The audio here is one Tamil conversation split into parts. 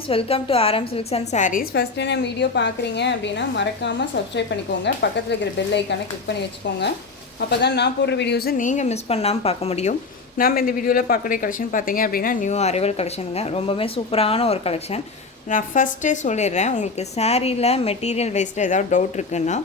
Friends, welcome to RM Silks and Sarees. First time video பார்க்குறீங்க அப்படின்னா மறக்காமல் சப்ஸ்கிரைப் பண்ணிக்கோங்க. பக்கத்தில் இருக்கிற பெல் ஐக்கானை கிளிக் பண்ணி வச்சுக்கோங்க. அப்போ தான் நான் போடுற வீடியோஸை நீங்கள் மிஸ் பண்ணாமல் பார்க்க முடியும். நம்ம இந்த வீடியோவில் பார்க்கக்கூடிய கலெக்ஷன் பார்த்தீங்க அப்படின்னா நியூ அரைவல் கலெக்ஷனுங்க. ரொம்பவே சூப்பரான ஒரு கலெக்ஷன். நான் ஃபஸ்ட்டே சொல்லிடுறேன், உங்களுக்கு சாரியில் மெட்டீரியல் வைஸில் ஏதாவது டவுட் இருக்குன்னா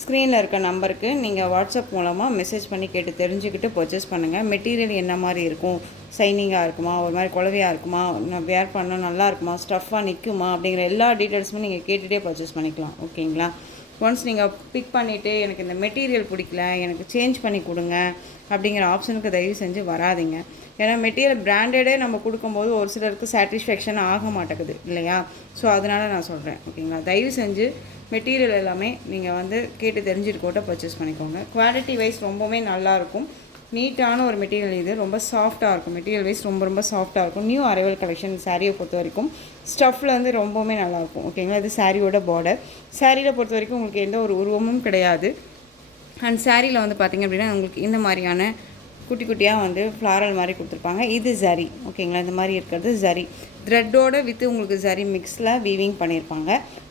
ஸ்க்ரீனில் இருக்க நம்பருக்கு நீங்கள் வாட்ஸ்அப் மூலமாக மெசேஜ் பண்ணி கேட்டு தெரிஞ்சுக்கிட்டு பர்ச்சேஸ் பண்ணுங்கள். மெட்டீரியல் என்ன மாதிரி இருக்கும், சைனிங்காக இருக்குமா, ஒரு மாதிரி குழவையாக இருக்குமா, நான் வேர் பண்ணால் நல்லா இருக்குமா, ஸ்டஃப்பாக நிற்குமா அப்படிங்கிற எல்லா டீட்டெயில்ஸுமே நீங்கள் கேட்டுகிட்டே பர்ச்சேஸ் பண்ணிக்கலாம். ஓகேங்களா? ஒன்ஸ் நீங்கள் பிக் பண்ணிவிட்டு எனக்கு இந்த மெட்டீரியல் பிடிக்கல, எனக்கு சேஞ்ச் பண்ணி கொடுங்க அப்படிங்கிற ஆப்ஷனுக்கு தயவு செஞ்சு வராதிங்க. ஏன்னா மெட்டீரியல் பிராண்டடே நம்ம கொடுக்கும்போது ஒரு சிலருக்கு சாட்டிஸ்ஃபேக்ஷன் ஆக மாட்டேங்குது இல்லையா? ஸோ அதனால் நான் சொல்கிறேன். ஓகேங்களா? தயவு செஞ்சு மெட்டீரியல் எல்லாமே நீங்கள் கேட்டு தெரிஞ்சுட்டு கூட பர்ச்சேஸ் பண்ணிக்கோங்க. குவாலிட்டி வைஸ் ரொம்பவே நல்லாயிருக்கும். நீட்டான ஒரு மெட்டீரியல். இது ரொம்ப சாஃப்டாக இருக்கும். மெட்டீரியல் வைஸ் ரொம்ப சாஃப்டாக இருக்கும். நியூ அரைவல் கலெக்ஷன் சாரியை பொறுத்த வரைக்கும் ஸ்டஃப்பில் ரொம்பவுமே நல்லாயிருக்கும். ஓகேங்களா? இது சாரியோட பார்டர். சாரியில் பொறுத்த வரைக்கும் உங்களுக்கு எந்த ஒரு உருவமும் கிடையாது. அண்ட் சாரியில் பார்த்திங்க அப்படின்னா உங்களுக்கு இந்த மாதிரியான குட்டி குட்டியாக ஃப்ளாரல் மாதிரி கொடுத்துருப்பாங்க. இது ஜரி. ஓகேங்களா? இந்த மாதிரி இருக்கிறது ஜரி. த்ரெட்டோடு வித்து உங்களுக்கு ஜரி மிக்ஸில் வீவிங் பண்ணியிருப்பாங்க.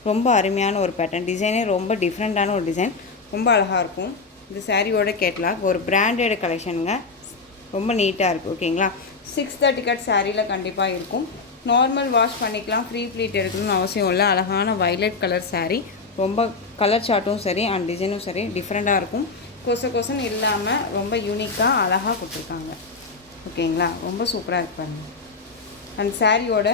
ரொம்ப அருமையான ஒரு பேட்டர்ன். டிசைனே ரொம்ப டிஃப்ரெண்ட்டான ஒரு டிசைன். ரொம்ப அழகாக இருக்கும். இது சாரியோட கேட்லாக். ஒரு பிராண்டட் கலெக்ஷனுங்க. ரொம்ப நீட்டாக இருக்குது. ஓகேங்களா? 630 கட் சாரியில் கண்டிப்பாக இருக்கும். நார்மல் வாஷ் பண்ணிக்கலாம். ஃப்ரீ ப்ளீட் எடுக்கணும்னு அவசியம் இல்லை. அழகான வைலட் கலர் சாரீ. ரொம்ப கலர் சார்ட்டும் சரி அண்ட் டிசைனும் சரி டிஃப்ரெண்ட்டாக இருக்கும். கொசன்னு இல்லாமல் ரொம்ப யூனிக்காக அழகாக கொடுத்துருக்காங்க. ஓகேங்களா? ரொம்ப சூப்பராக இருப்பாங்க. அண்ட் சாரியோட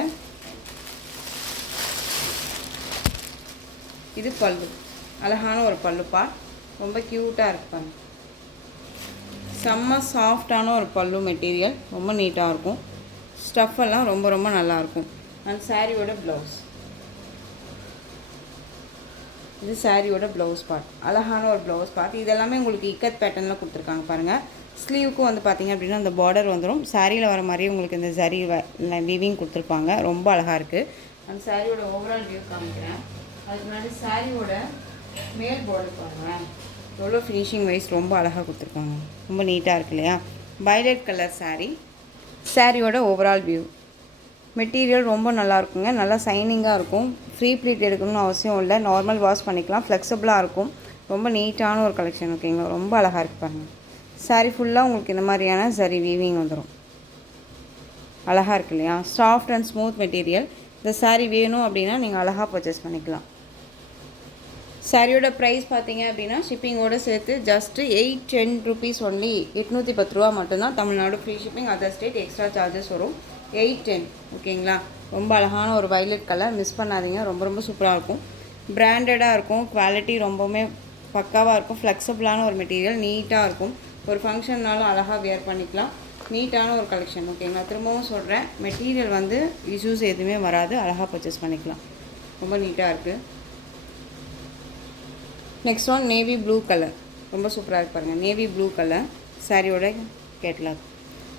இது பல்லு. அழகான ஒரு பல்லுப்பா. ரொம்ப க்யூட்டாக இருப்பாங்க. செம்ம சாஃப்டான ஒரு பல்லு மெட்டீரியல். ரொம்ப நீட்டாக இருக்கும். ஸ்டஃப்பெல்லாம் ரொம்ப நல்லாயிருக்கும். அண்ட் சாரியோட ப்ளவுஸ். இது சாரியோட ப்ளவுஸ் பார்ட். அழகான ஒரு ப்ளவுஸ் பார்ட். இதெல்லாமே உங்களுக்கு இக்கத் பேட்டர்னில் கொடுத்துருக்காங்க பாருங்கள். ஸ்லீவுக்கும் பார்த்திங்க அப்படின்னா அந்த பார்டர் வந்துடும். சாரியில் வர மாதிரியே உங்களுக்கு இந்த ஜரி வீவிங் கொடுத்துருப்பாங்க. ரொம்ப அழகாக இருக்குது. அந்த சாரியோட ஓவரால் வியூ காமிக்கிறேன். அதுக்கு முன்னாடி சாரியோட மேல் பார்டர் பாருங்கள். எவ்வளோ ஃபினிஷிங் வைஸ் ரொம்ப அழகாக கொடுத்துருக்காங்க. ரொம்ப நீட்டாக இருக்கு இல்லையா? Violet colour sari. சாரியோட ஓவரால் வியூ. மெட்டீரியல் ரொம்ப நல்லாயிருக்குங்க. நல்லா சைனிங்காக இருக்கும். ஃப்ரீ ப்ளீட் எடுக்கணும்னு அவசியம் இல்லை. நார்மல் வாஷ் பண்ணிக்கலாம். ஃப்ளெக்சிபிளாக இருக்கும். ரொம்ப நீட்டான ஒரு கலெக்ஷன். ஓகேங்களா? ரொம்ப அழகாக இருக்கு பாருங்கள். சாரீ ஃபுல்லாக உங்களுக்கு இந்த மாதிரியான சரி வீவிங் வந்துடும். அழகாக இருக்கு இல்லையா? Soft and smooth material. இந்த சாரீ வேணும் அப்படின்னா நீங்கள் அழகாக பர்ச்சேஸ் பண்ணிக்கலாம். சாரியோட ப்ரைஸ் பார்த்தீங்க அப்படின்னா ஷிப்பிங்கோடு சேர்த்து ஜஸ்ட்டு 810 ருபீஸ் ஒன்லி. 810 ரூபா மட்டும்தான். Tamil Nadu free shipping. Other state extra charges வரும். 810. ஓகேங்களா? ரொம்ப அழகான ஒரு வயலட் கலர். மிஸ் பண்ணாதீங்க. ரொம்ப சூப்பராக இருக்கும். பிராண்டடாக இருக்கும். குவாலிட்டி ரொம்பவுமே பக்காவாக இருக்கும். ஃப்ளெக்சிபிளான ஒரு மெட்டீரியல். நீட்டாக இருக்கும். ஒரு ஃபங்க்ஷன்னாலும் அழகாக வியர் பண்ணிக்கலாம். நீட்டான ஒரு கலெக்ஷன். ஓகேங்களா? திரும்பவும் சொல்கிறேன், மெட்டீரியல் இஷ்யூஸ் எதுவுமே வராது. அழகாக பர்ச்சேஸ் பண்ணிக்கலாம். ரொம்ப நீட்டாக இருக்குது. Next one navy blue colour. ரொம்ப சூப்பராக இருக்கு பாருங்கள். நேவி ப்ளூ கலர் சாரியோட கேட்லாக்.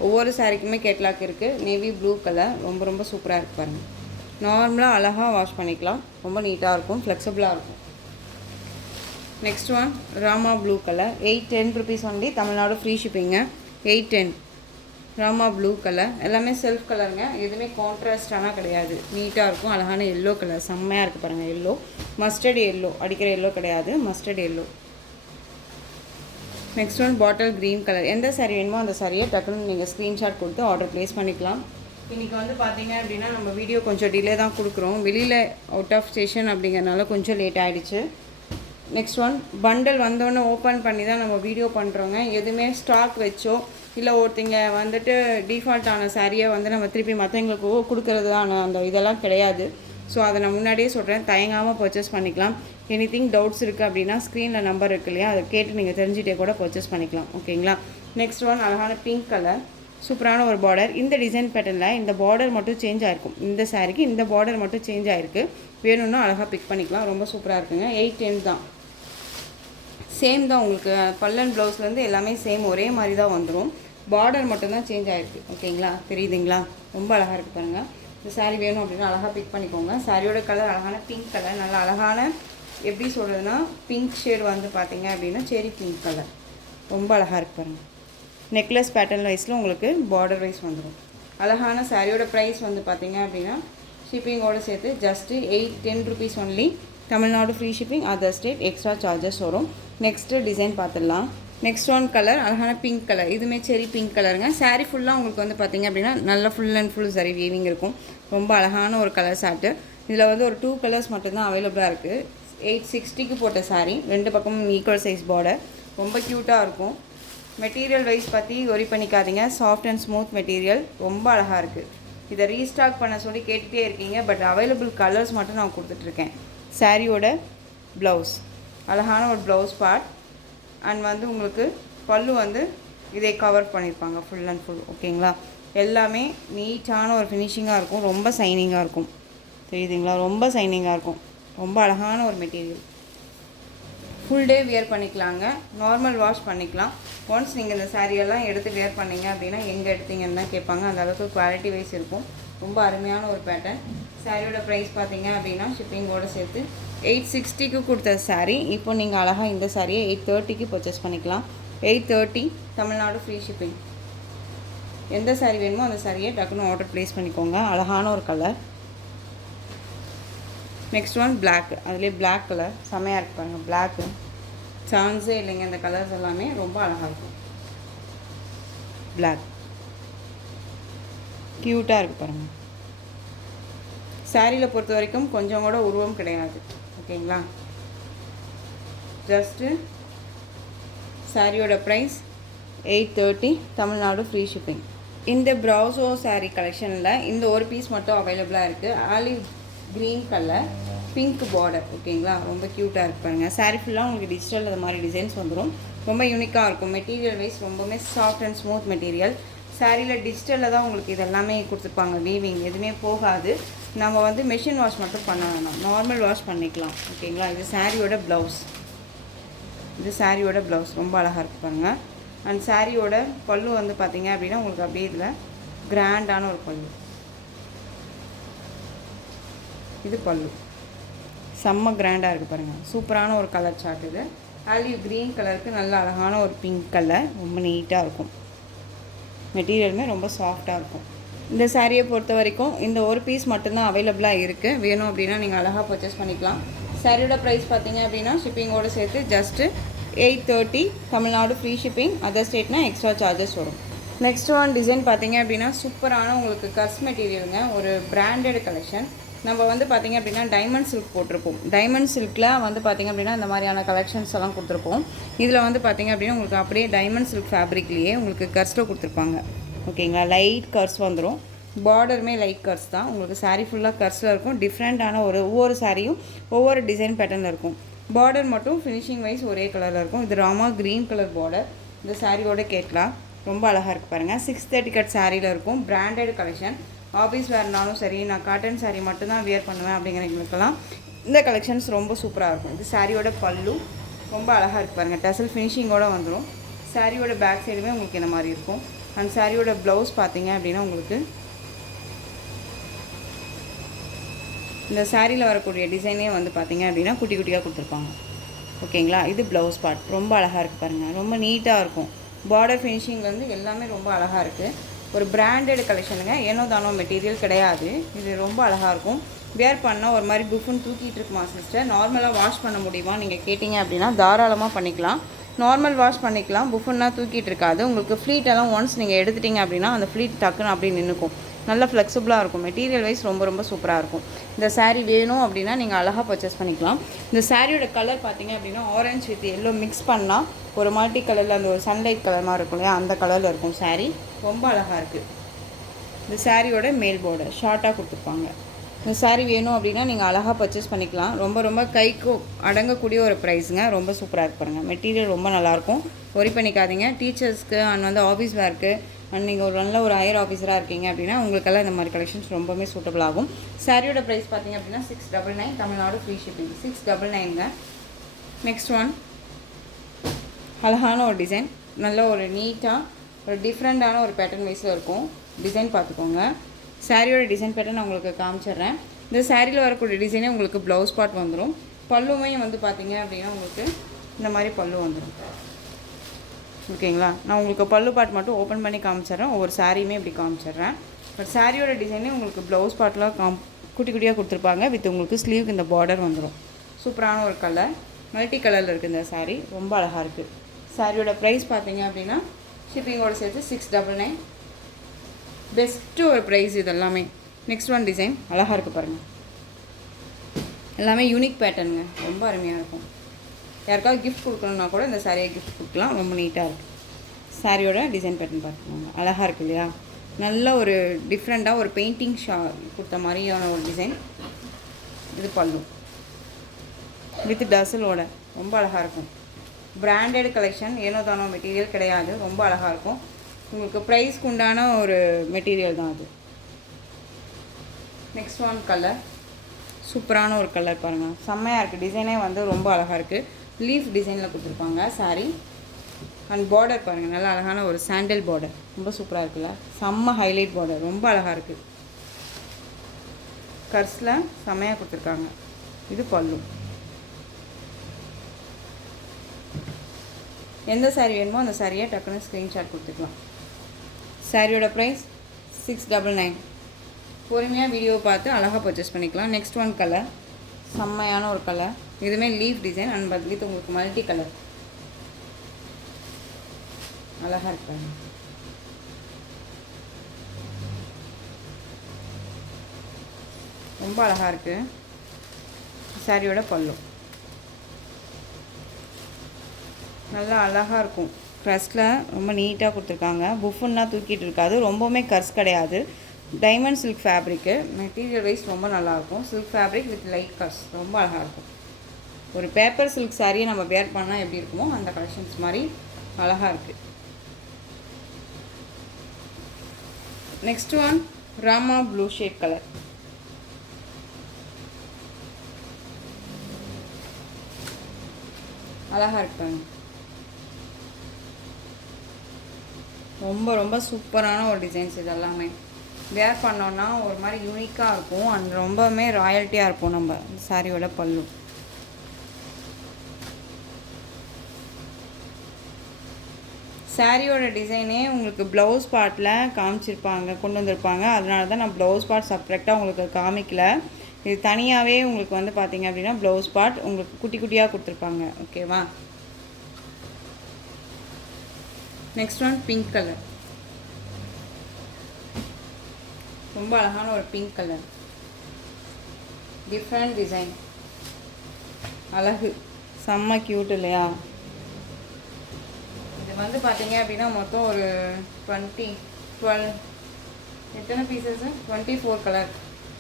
ஒவ்வொரு சாரிக்குமே கேட்லாக் இருக்குது. நேவி ப்ளூ கலர் ரொம்ப சூப்பராக இருக்கு பாருங்கள். நார்மலாக அழகாக வாஷ் பண்ணிக்கலாம். ரொம்ப நீட்டாக இருக்கும். ஃப்ளெக்சிபிளாக இருக்கும். Next one Rama blue colour. 810 rupees only. Tamil Nadu free ஷிப்பிங்க. 810. Rama blue colour. எல்லாமே செல்ஃப் கலருங்க. எதுவுமே கான்ட்ராஸ்டானால் கிடையாது. நீட்டாக இருக்கும். அழகான எல்லோ கலர். செம்மையாக இருக்குது பாருங்கள். Yellow mustard yellow. அடிக்கிற எல்லோ கிடையாது. Mustard yellow. Next one bottle green colour. எந்த சாரீ வேணுமோ அந்த சாரியை டக்குன்னு நீங்கள் ஸ்க்ரீன்ஷாட் கொடுத்து ஆர்டர் ப்ளேஸ் பண்ணிக்கலாம். இன்றைக்கி பார்த்தீங்க அப்படின்னா நம்ம வீடியோ கொஞ்சம் டிலே தான் கொடுக்குறோம். வெளியில் அவுட் ஆஃப் ஸ்டேஷன் அப்படிங்கிறனால கொஞ்சம் லேட் ஆகிடுச்சு. நெக்ஸ்ட் ஒன் பண்டல் வந்தோடனே ஓப்பன் பண்ணி தான் நம்ம வீடியோ பண்ணுறோங்க. எதுவுமே ஸ்டாக் வச்சோ இல்லை ஒருத்தங்க டிஃபால்ட்டான சாரியை நம்ம திருப்பி மற்றவங்களுக்கு கொடுக்கறதான அந்த இதெல்லாம் கிடையாது. ஸோ அதை நான் முன்னாடியே சொல்கிறேன். தயங்காமல் பர்ச்சேஸ் பண்ணிக்கலாம். எனிதிங் டவுட்ஸ் இருக்குது அப்படின்னா ஸ்க்ரீனில் நம்பர் இருக்குது இல்லையா, அதை கேட்டு நீங்கள் தெரிஞ்சுட்டே கூட பர்ச்சேஸ் பண்ணிக்கலாம். ஓகேங்களா? நெக்ஸ்ட் ஒன் அழகான பிங்க் கலர். சூப்பரான ஒரு பார்டர். இந்த டிசைன் பேட்டர்னில் இந்த பார்டர் மட்டும் சேஞ்ச் ஆகிருக்கும். இந்த சாரிக்கு இந்த பார்டர் மட்டும் சேஞ்ச் ஆகிருக்கு. வேணும்னா அழகாக பிக் பண்ணிக்கலாம். ரொம்ப சூப்பராக இருக்குங்க. 810 தான். சேம் தான். உங்களுக்கு பல்லன் ப்ளவுஸ்லேருந்து எல்லாமே சேம் ஒரே மாதிரி தான் வந்துடும். பார்டர் மட்டும்தான் சேஞ்ச் ஆகிருக்கு. ஓகேங்களா? தெரியுதுங்களா? ரொம்ப அழகாக இருக்குது பாருங்கள். இந்த சாரீ வேணும் அப்படின்னா அழகாக பிக் பண்ணிக்கோங்க. சாரியோட கலர் அழகான பிங்க் கலர். நல்லா அழகான எப்படி சொல்கிறதுனா பிங்க் ஷேடு பார்த்தீங்க அப்படின்னா செரி பிங்க் கலர். ரொம்ப அழகாக இருக்குது பாருங்கள். நெக்லஸ் பேட்டர்ன் வைஸில் உங்களுக்கு பார்டர் வைஸ் வந்துடும். அழகான சாரியோட ப்ரைஸ் பார்த்தீங்க அப்படின்னா ஷிப்பிங்கோடு சேர்த்து just 810 rupees only. Tamil Nadu free shipping, other state extra charges வரும். நெக்ஸ்ட்டு டிசைன் பார்த்துடலாம். நெக்ஸ்ட் ஒன் கலர் அழகான பிங்க் கலர், இதுவுமே செரி பிங்க் கலருங்க. சாரீ ஃபுல்லாக உங்களுக்கு வந்து பார்த்திங்க அப்படின்னா நல்லா ஃபுல் அண்ட் ஃபுல் சரி வீவிங் இருக்கும். ரொம்ப அழகான ஒரு கலர் சார்ட்டு. இதில் வந்து ஒரு 2 கலர்ஸ் மட்டும்தான் அவைலபிளாக இருக்குது. 860க்கு போட்ட சாரீ, 2 பக்கமும் ஈக்குவல் சைஸ் பார்டர், ரொம்ப க்யூட்டாக இருக்கும். மெட்டீரியல் வைஸ் பற்றி ஒரி பண்ணிக்காதீங்க, சாஃப்ட் அண்ட் ஸ்மூத் மெட்டீரியல், ரொம்ப அழகாக இருக்குது. இதை ரீஸ்டாக் பண்ண சொல்லி கேட்டுகிட்டே இருக்கீங்க, பட் அவைலபிள் கலர்ஸ் மட்டும் நான் கொடுத்துட்ருக்கேன். சாரியோட ப்ளவுஸ் அழகான ஒரு ப்ளவுஸ் பார்ட், அண்ட் வந்து உங்களுக்கு பல்லு வந்து இதை கவர் பண்ணியிருப்பாங்க ஃபுல் அண்ட் ஃபுல். ஓகேங்களா, எல்லாமே நீட்டான ஒரு ஃபினிஷிங்காக இருக்கும், ரொம்ப சைனிங்காக இருக்கும். தெரியுதுங்களா, ரொம்ப சைனிங்காக இருக்கும், ரொம்ப அழகான ஒரு மெட்டீரியல். ஃபுல் டே வியர் பண்ணிக்கலாங்க, நார்மல் வாஷ் பண்ணிக்கலாம். ஒன்ஸ் நீங்கள் இந்த சாரியெல்லாம் எடுத்து வியர் பண்ணிங்க அப்படின்னா எங்கே எடுத்தீங்கன்னு தான் கேட்பாங்க, அந்த அளவுக்கு குவாலிட்டி வைஸ் இருக்கும். ரொம்ப அருமையான ஒரு பேட்டர்ன். சாரியோட ப்ரைஸ் பார்த்தீங்க அப்படின்னா ஷிப்பிங்கோடு சேர்த்து 860க்கு கொடுத்த சாரீ இப்போ நீங்கள் அழகாக இந்த சாரியை 830க்கு பர்ச்சேஸ் பண்ணிக்கலாம். 830 தமிழ்நாடு ஃப்ரீ ஷிப்பிங். எந்த சாரீ வேணுமோ அந்த சாரியை டக்குன்னு ஆர்டர் ப்ளேஸ் பண்ணிக்கோங்க. அழகான ஒரு கலர். நெக்ஸ்ட் ஒன் பிளாக், அதுலேயே பிளாக் கலர் செம்மையாக இருக்கு பாருங்கள். பிளாக்கு சான்ஸே இல்லைங்க, இந்த கலர்ஸ் எல்லாமே ரொம்ப அழகாக இருக்கும். பிளாக் க்யூட்டாக இருக்குது பாருங்கள். சாரியில் பொறுத்த வரைக்கும் கொஞ்சம் கூட உருவம் கிடையாது. ஓகேங்களா, ஜஸ்ட்டு சாரியோட ப்ரைஸ் 830 தமிழ்நாடு ஃப்ரீ ஷிப்பிங். இந்த ப்ரௌசோ சாரீ கலெக்ஷனில் இந்த ஒரு பீஸ் மட்டும் அவைலபிளாக இருக்குது. Olive green colour, pink border. ஓகேங்களா, ரொம்ப க்யூட்டாக இருக்கு பாருங்கள். சாரீ ஃபுல்லாக உங்களுக்கு டிஜிட்டல் அது மாதிரி டிசைன்ஸ் வந்துடும். ரொம்ப யூனிக்காக இருக்கும். மெட்டீரியல் வைஸ் ரொம்பவுமே சாஃப்ட் அண்ட் ஸ்மூத் மெட்டீரியல். சாரியில் டிஜிட்டலில் தான் உங்களுக்கு இது எல்லாமே கொடுத்துருப்பாங்க. வீவிங் எதுவுமே போகாது. நம்ம வந்து மெஷின் வாஷ் மட்டும் பண்ண வேணாம், நார்மல் வாஷ் பண்ணிக்கலாம். ஓகேங்களா, இது சாரியோட ப்ளவுஸ். இது சாரியோட ப்ளவுஸ் ரொம்ப அழகாக இருக்கு பாருங்கள். அண்ட் சாரியோட பல்லு வந்து பார்த்திங்க அப்படின்னா உங்களுக்கு அப்படியே இதில் கிராண்டான ஒரு பல்லு. இது பல்லு செம்ம கிராண்டாக இருக்குது பாருங்கள். சூப்பரான ஒரு கலர் சார்ட். இது ஆலிவ் க்ரீன் கலருக்கு நல்ல அழகான ஒரு பிங்க் கலர், ரொம்ப நீட்டாக இருக்கும். மெட்டீரியலுமே ரொம்ப சாஃப்டாக இருக்கும். இந்த சாரியை பொறுத்த வரைக்கும் இந்த ஒரு பீஸ் மட்டும்தான் அவைலபிளாக இருக்குது. வேணும் அப்படின்னா நீங்கள் அழகாக பர்ச்சேஸ் பண்ணிக்கலாம். சாரியோட ப்ரைஸ் பார்த்தீங்க அப்படின்னா ஷிப்பிங்கோடு சேர்த்து just 830 Tamil Nadu free shipping, other ஸ்டேட்னா எக்ஸ்ட்ரா சார்ஜஸ் வரும். நெக்ஸ்ட் ஒன் டிசைன் பார்த்தீங்க அப்படின்னா சூப்பரான உங்களுக்கு கஸ் மெட்டீரியலுங்க, ஒரு பிராண்டட் கலெக்ஷன். நம்ம வந்து பார்த்திங்க அப்படின்னா டைமண்ட் சில்க் போட்டிருப்போம். டைமண்ட் சில்கில் வந்து பார்த்திங்க அப்படின்னா இந்த மாதிரியான கலெக்ஷன்ஸ் எல்லாம் கொடுத்துருப்போம். இதில் வந்து பார்த்திங்க அப்படின்னா உங்களுக்கு அப்படியே டைமண்ட் சில்க் ஃபேப்ரிக்லேயே உங்களுக்கு கர்ஸில் கொடுத்துருப்பாங்க. ஓகேங்களா, லைட் கர்ஸ் வந்துடும். பார்டருமே லைட் கர்ஸ் தான். உங்களுக்கு சாரீ ஃபுல்லாக கர்ஸில் இருக்கும். டிஃப்ரெண்ட்டான ஒவ்வொரு சாரியும் ஒவ்வொரு டிசைன் பேட்டர்னில் இருக்கும். பார்டர் மட்டும் ஃபினிஷிங் வைஸ் ஒரே கலரில் இருக்கும். இது ராமா க்ரீன் கலர் பார்டர். இந்த சாரியோட கேட்கலாம், ரொம்ப அழகாக இருக்குது பாருங்கள். 630 கட் சாரியில் இருக்கும். Branded collection. ஆஃபீஸ் வேர்னாலும் சரி, நான் காட்டன் சாரீ மட்டும்தான் வியர் பண்ணுவேன் அப்படிங்கிறவங்களுக்கெல்லாம் இந்த கலெக்ஷன்ஸ் ரொம்ப சூப்பராக இருக்கும். இது சாரியோட பல்லு ரொம்ப அழகாக இருக்குது பாருங்கள். டசல் ஃபினிஷிங்கோடு வந்துடும். சாரியோட பேக் சைடுமே உங்களுக்கு இந்த மாதிரி இருக்கும். அண்ட் சாரியோட ப்ளவுஸ் பார்த்தீங்க அப்படின்னா உங்களுக்கு இந்த சாரியில் வரக்கூடிய டிசைனே வந்து பார்த்திங்க அப்படின்னா குட்டி குட்டியாக கொடுத்துருப்பாங்க. ஓகேங்களா, இது ப்ளவுஸ் பார்ட் ரொம்ப அழகாக இருக்குது பாருங்கள். ரொம்ப நீட்டாக இருக்கும். பார்டர் ஃபினிஷிங் வந்து எல்லாமே ரொம்ப அழகாக இருக்குது. ஒரு பிராண்டட் கலெக்ஷனுங்க, ஏனோ தானோ மெட்டீரியல் கிடையாது. இது ரொம்ப அழகாக இருக்கும். வியர் பண்ணால் ஒரு மாதிரி புஃப்னு தூக்கிட்டு இருக்குமா சிஸ்டர், நார்மலாக வாஷ் பண்ண முடியுமா நீங்கள் கேட்டிங்க அப்படின்னா தாராளமாக பண்ணிக்கலாம். நார்மல் வாஷ் பண்ணிக்கலாம். புஃப்னா தூக்கிட்டு இருக்காது. உங்களுக்கு ஃப்ளீட்டெல்லாம் ஒன்ஸ் நீங்கள் எடுத்துட்டிங்க அப்படின்னா அந்த ஃப்ளீட் டக்குன்னு அப்படியே நின்றுக்கும். நல்லா ஃப்ளெக்சிபிளாக இருக்கும். மெட்டீரியல் வைஸ் ரொம்ப ரொம்ப சூப்பராக இருக்கும். இந்த சாரீ வேணும் அப்படின்னா நீங்கள் அழகாக பர்ச்சேஸ் பண்ணிக்கலாம். இந்த சாரியோட கலர் பார்த்தீங்க அப்படின்னா ஆரஞ்சு வித் எல்லோ மிக்ஸ் பண்ணால் ஒரு மல்டி கலரில் அந்த ஒரு சன்லைட் கலர் மாதிரி இருக்கும் இல்லையா, அந்த கலரில் இருக்கும் சாரீ. ரொம்ப அழகாக இருக்குது. இந்த சாரியோட மேல் பார்டர் ஷார்ட்டாக கொடுத்துருப்பாங்க. இந்த சாரீ வேணும் அப்படின்னா நீங்கள் அழகாக பர்ச்சேஸ் பண்ணிக்கலாம். ரொம்ப ரொம்ப கைக்கு அடங்கக்கூடிய ஒரு ப்ரைஸுங்க. ரொம்ப சூப்பராக இருக்கு பாருங்கள். மெட்டீரியல் ரொம்ப நல்லாயிருக்கும். ஒரி பண்ணிக்காதீங்க. டீச்சர்ஸ்க்கு அண்ட் வந்து ஆஃபீஸ் வேர்க்கு அண்ட் நீங்கள் ஒரு நல்ல ஒரு ஹையர் ஆஃபீஸராக இருக்கீங்க அப்படின்னா உங்களுக்கெல்லாம் இந்த மாதிரி கலெக்ஷன்ஸ் ரொம்பவே சூட்டபிள் ஆகும். சாரியோட ப்ரைஸ் பார்த்தீங்க அப்படின்னா 699 தமிழ்நாடு ஃப்ரீ ஷிப்பிங். 699ங்க. நெக்ஸ்ட் ஒன் அழகான ஒரு டிசைன், நல்ல ஒரு நீட்டாக ஒரு டிஃப்ரெண்ட்டான ஒரு பேட்டர்ன் வைஸில் இருக்கும். டிசைன் பார்த்துக்கோங்க. சாரியோட டிசைன் பேட்டர்ன் நான் உங்களுக்கு காமிச்சிடுறேன். இந்த சாரியில் வரக்கூடிய டிசைனே உங்களுக்கு ப்ளவுஸ் பார்ட் வந்துடும். பல்லுமே வந்து பார்த்தீங்க அப்படின்னா உங்களுக்கு இந்த மாதிரி பல்லு வந்துடும். ஓகேங்களா, நான் உங்களுக்கு பல்லு பார்ட் மட்டும் ஓப்பன் பண்ணி காமிச்சிட்றேன். ஒவ்வொரு சாரியுமே இப்படி காமிச்சிட்றேன். பட் சாரியோட டிசைனே உங்களுக்கு ப்ளவுஸ் பார்ட்டில் குட்டி குட்டியாக கொடுத்துருப்பாங்க. வித் உங்களுக்கு ஸ்லீவுக்கு இந்த பார்டர் வந்துடும். சூப்பரான ஒரு கலர், மல்டி கலரில் இருக்குது இந்த சாரீ. ரொம்ப அழகாக இருக்குது. சாரியோட ப்ரைஸ் பார்த்தீங்க அப்படின்னா ஷிப்பிங்கோடு சேர்த்து 699. பெஸ்ட்டு ஒரு ப்ரைஸ் இது எல்லாமே. நெக்ஸ்ட் ஒன் டிசைன் அழகாக இருக்குது பாருங்கள். எல்லாமே யூனிக் பேட்டர்னுங்க, ரொம்ப அருமையாக இருக்கும். யாருக்காவது கிஃப்ட் கொடுக்கணுன்னா கூட இந்த சாரியை கிஃப்ட் கொடுக்கலாம். ரொம்ப நீட்டாக இருக்குது. சாரியோட டிசைன் பேட்டர்ன் பார்த்துக்கோங்க, அழகாக இருக்குது இல்லையா? நல்ல ஒரு டிஃப்ரெண்ட்டாக ஒரு பெயிண்டிங் கொடுத்த மாதிரியான ஒரு டிசைன். இது பல்லு வித் டசலோட ரொம்ப அழகாக இருக்கும். பிராண்டட் கலெக்ஷன், ஏனோ தானோ மெட்டீரியல் கிடையாது. ரொம்ப அழகாக இருக்கும். உங்களுக்கு ப்ரைஸ்க்கு உண்டான ஒரு மெட்டீரியல் தான் அது. நெக்ஸ்ட் ஒன் கலர், சூப்பரான ஒரு கலர் பாருங்கள், செம்மையாக இருக்குது. டிசைனே வந்து ரொம்ப அழகாக இருக்குது. லீஃப் டிசைனில் கொடுத்துருப்பாங்க சாரீ. அண்ட் பார்டர் பாருங்கள், நல்லா அழகான ஒரு சாண்டல் பார்டர், ரொம்ப சூப்பராக இருக்குல்ல? செம்ம ஹைலைட் பார்டர், ரொம்ப அழகாக இருக்குது. கர்ஸில் செம்மையாக கொடுத்துருக்காங்க. இது பல்லு. எந்த சாரீ வேணுமோ அந்த சாரியை டக்குன்னு ஸ்க்ரீன்ஷாட் கொடுத்துக்கலாம். சாரியோட ப்ரைஸ் 699. பொறுமையாக வீடியோ பார்த்து அழகாக பர்ச்சேஸ் பண்ணிக்கலாம். நெக்ஸ்ட் ஒன் கலர், செம்மையான ஒரு கலர். இதுவுமே லீஃப் டிசைன் அண்ட் வித் உங்களுக்கு மல்டி கலர், அழகாக இருக்காங்க. ரொம்ப அழகாக இருக்குது. சாரியோட பல்லு நல்லா அழகாக இருக்கும். க்ரஸ்டில் ரொம்ப நீட்டாக கொடுத்துருக்காங்க. புஃபுன்னா தூக்கிட்டு இருக்காது. ரொம்பவுமே கர்ஸ் கிடையாது. Diamond silk fabric. Material wise ரொம்ப நல்லாயிருக்கும். சில்க் ஃபேப்ரிக் வித் லைட் கர்ஸ், ரொம்ப அழகாக இருக்கும். ஒரு பேப்பர் சில்க் சாரியை நம்ம வேர் பண்ணால் எப்படி இருக்குமோ அந்த கலெக்ஷன்ஸ் மாதிரி அழகாக இருக்குது. Next one Rama blue shade colour. அழகாக இருக்காங்க. ரொம்ப ரொம்ப சூப்பரான ஒரு டிசைன்ஸ். இது எல்லாமே வேர் பண்ணோன்னா ஒரு மாதிரி யூனிக்காக இருக்கும் அண்ட் ரொம்பவுமே ராயல்ட்டியாக இருக்கும் நம்ம சாரியோட பல்லு. சாரியோட டிசைனே உங்களுக்கு ப்ளவுஸ் பார்ட்டில் காமிச்சிருப்பாங்க, கொண்டு வந்திருப்பாங்க. அதனால தான் நான் ப்ளவுஸ் பார்ட் செப்ரேட்டாக உங்களுக்கு காமிக்கல. இது தனியாகவே உங்களுக்கு வந்து பார்த்தீங்க அப்படின்னா ப்ளவுஸ் பார்ட் உங்களுக்கு குட்டி குட்டியாக கொடுத்துருப்பாங்க. ஓகேவா? Next one pink colour. ரொம்ப அழகான ஒரு பிங்க் கலர், டிஃப்ரெண்ட் டிசைன், அழகு, செம்ம க்யூட் இல்லையா? இது வந்து பார்த்தீங்க அப்படின்னா மொத்தம் ஒரு 12 எத்தனை பீசஸ்? 24 கலர்.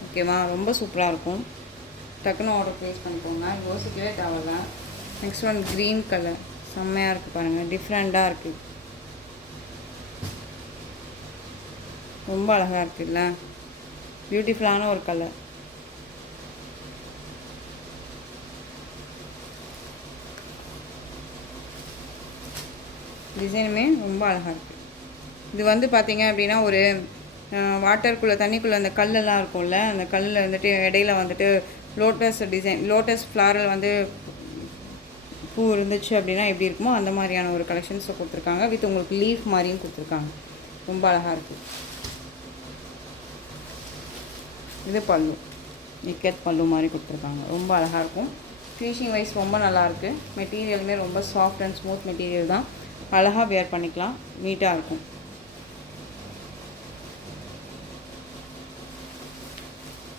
ஓகேவா? ரொம்ப சூப்பராக இருக்கும். டக்குன்னு ஆர்டர் ப்ளேஸ் பண்ணிக்கோங்க, யோசிக்கவே தேவையில்ல. நெக்ஸ்ட் ஒன் க்ரீன் கலர், செம்மையாக இருக்குது பாருங்கள், டிஃப்ரெண்ட்டாக இருக்குது, ரொம்ப அழகாக இருக்குல்ல? பியூட்டிஃபுல்லான ஒரு கலர். டிசைனுமே ரொம்ப அழகாக இருக்குது. இது வந்து பார்த்தீங்க அப்படின்னா ஒரு வாட்டருக்குள்ளே, தண்ணிக்குள்ளே அந்த கல்லெல்லாம் இருக்கும்ல, அந்த கல்லில் வந்துட்டு இடையில வந்துட்டு லோட்டஸ் டிசைன், லோட்டஸ் ஃப்ளாரல் வந்து பூ இருந்துச்சு அப்படின்னா எப்படி இருக்குமோ அந்த மாதிரியான ஒரு கலெக்ஷன்ஸை கொடுத்துருக்காங்க. வித் உங்களுக்கு லீஃப் மாதிரியும் கொடுத்துருக்காங்க. ரொம்ப அழகாக இருக்குது. இது பல்லு, நிக்கத் பல்லு மாதிரி கொடுத்துருக்காங்க. ரொம்ப அழகாக இருக்கும். ஃபினிஷிங் வைஸ் ரொம்ப நல்லாயிருக்கு. மெட்டீரியலுமே ரொம்ப சாஃப்ட் அண்ட் ஸ்மூத் மெட்டீரியல் தான். அழகாக வேர் பண்ணிக்கலாம், நீட்டாக இருக்கும்.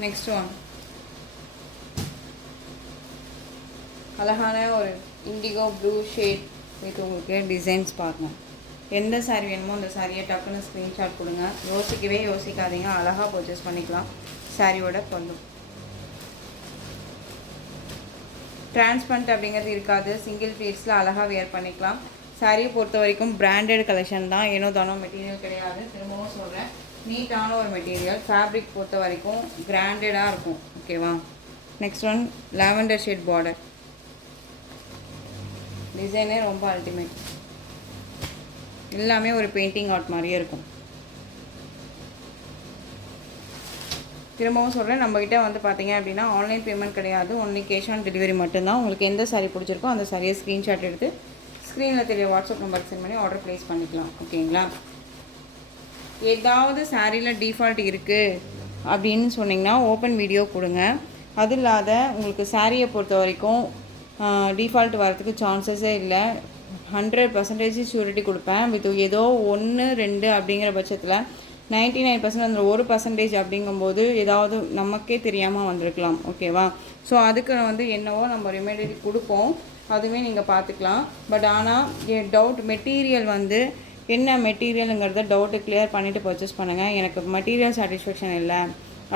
நெக்ஸ்ட் ஒன் அழகான ஒரு இண்டிகோ ப்ளூ ஷேட் வித் உங்களுக்கு டிசைன்ஸ் பார்க்கணும். எந்த சாரீ வேணுமோ அந்த சாரியை டக்குன்னு ஸ்க்ரீன்ஷாட் கொடுங்க, யோசிக்கவே யோசிக்காதீங்க, அழகாக பர்ச்சேஸ் பண்ணிக்கலாம். சாரியோட பல்லு டிரான்ஸ்பரண்ட் அப்படிங்கிறது இருக்காது. சிங்கிள் பீஸில் அழகாக வேர் பண்ணிக்கலாம். சாரியை பொறுத்த வரைக்கும் பிராண்டட் கலெக்ஷன் தான், ஏனோ தானோ மெட்டீரியல் கிடையாது. திரும்பவும் சொல்கிறேன், நீட்டான ஒரு மெட்டீரியல். ஃபேப்ரிக் பொறுத்த வரைக்கும் கிராண்டடாக இருக்கும். ஓகேவா? Next one lavender shade border. டிசைனே ரொம்ப அல்டிமேட். எல்லாமே ஒரு பெயிண்டிங் ஆர்ட் மாதிரியே இருக்கும். திரும்பவும் சொல்கிறேன், நம்மக்கிட்ட வந்து பார்த்தீங்க அப்படின்னா ஆன்லைன் பேமெண்ட் கிடையாது. ஒன்லி கேஷ் ஆன் டெலிவரி மட்டும்தான். உங்களுக்கு எந்த சாரீ பிடிச்சிருக்கோ அந்த சாரியை ஸ்க்ரீன்ஷாட் எடுத்து ஸ்க்ரீனில் தெரிய வாட்ஸ்அப் நம்பருக்கு சென்ட் பண்ணி ஆர்டர் ப்ளேஸ் பண்ணிக்கலாம். ஓகேங்களா? ஏதாவது சாரியில் டிஃபால்ட் இருக்குது அப்படின்னு சொன்னிங்கன்னா ஓப்பன் வீடியோ கொடுங்க. அது இல்லாத உங்களுக்கு சாரியை பொறுத்த வரைக்கும் டிஃபால்ட் வரதுக்கு சான்சஸே இல்லை. 100% ஷூரிட்டி கொடுப்பேன். வித் ஏதோ 1 2 அப்படிங்கிற பட்சத்தில் 99% அந்த 1% அப்படிங்கும்போது ஏதாவது நமக்கே தெரியாமல் வந்திருக்கலாம். ஓகேவா? ஸோ அதுக்கு என்னவோ நம்ம ரெமெடி கொடுப்போம். அதுவுமே நீங்கள் பார்த்துக்கலாம். பட் ஆனால் என் டவுட் மெட்டீரியல் என்ன மெட்டீரியலுங்கிறத டவுட்டு கிளியர் பண்ணிவிட்டு பர்ச்சேஸ் பண்ணுங்கள். எனக்கு மெட்டீரியல் சாட்டிஸ்ஃபேக்ஷன் இல்லை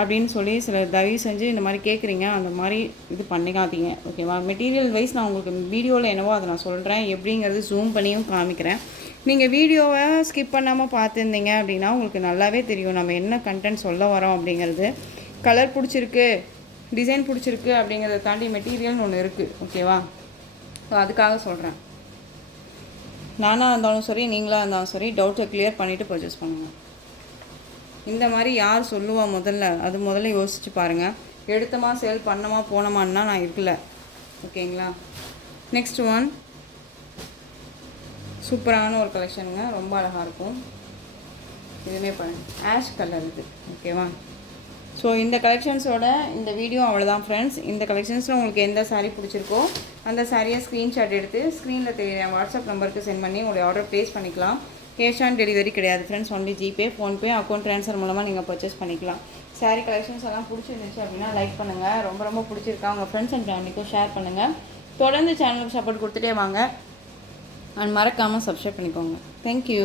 அப்படின்னு சொல்லி சிலர் தயவு செஞ்சு இந்த மாதிரி கேட்குறீங்க. அந்த மாதிரி இது பண்ணிக்காதீங்க. ஓகேவா? மெட்டீரியல் வைஸ் நான் உங்களுக்கு வீடியோவில் என்னவோ அதை நான் சொல்கிறேன். எப்படிங்கிறது ஜூம் பண்ணியும் காமிக்கிறேன். நீங்கள் வீடியோவை ஸ்கிப் பண்ணாமல் பார்த்துருந்தீங்க அப்படின்னா உங்களுக்கு நல்லாவே தெரியும் நம்ம என்ன கண்டென்ட் சொல்ல வரோம் அப்படிங்கிறது. கலர் பிடிச்சிருக்கு, டிசைன் பிடிச்சிருக்கு அப்படிங்கிறத தாண்டி மெட்டீரியல்னு ஒன்று இருக்குது. ஓகேவா? ஸோ அதுக்காக சொல்கிறேன். நானாக இருந்தாலும் சரி, நீங்களாக இருந்தாலும் சரி, டவுட்டை கிளியர் பண்ணிவிட்டு பர்ச்சேஸ் பண்ணுங்கள். இந்த மாதிரி யார் சொல்லுவா முதல்ல யோசிச்சு பாருங்கள். எடுத்தமா சேல் பண்ணமா போனோமான்னா நான் இருக்கல. ஓகேங்களா? நெக்ஸ்ட் ஒன் சூப்பரான ஒரு கலெக்ஷனுங்க. ரொம்ப அழகாக இருக்கும். இதுவுமே பாருங்கள், ஆஷ் கலர் இது. ஓகேவா? ஸோ இந்த கலெக்ஷன்ஸோட இந்த வீடியோ அவ்வளோதான் ஃப்ரெண்ட்ஸ். இந்த கலெக்ஷன்ஸில் உங்களுக்கு எந்த சாரீ பிடிச்சிருக்கோ அந்த சாரியை ஸ்க்ரீன்ஷாட் எடுத்து ஸ்க்ரீனில் தெரிய வாட்ஸ்அப் நம்பருக்கு சென்ட் பண்ணி உங்களுடைய ஆர்டர் ப்ளேஸ் பண்ணிக்கலாம். கேஷ் ஆன் டெலிவரி கிடையாது friends. Only GPay, PhonePe, account transfer மூலமாக நீங்கள் பர்ச்சேஸ் பண்ணிக்கலாம். சாரீ கலெக்ஷன்ஸ் எல்லாம் பிடிச்சிருந்துச்சு அப்படின்னா லைக் பண்ணுங்கள். ரொம்ப பிடிச்சிருக்கா உங்கள் ஃப்ரெண்ட்ஸ் அண்ட் ஃபேமிலிக்கும் ஷேர் பண்ணுங்கள். தொடர்ந்து சேனலுக்கு சப்போர்ட் கொடுத்துட்டே வாங்க. அண்ட் மறக்காமல் சப்ஸ்கிரைப் பண்ணிக்கோங்க. தேங்க்யூ.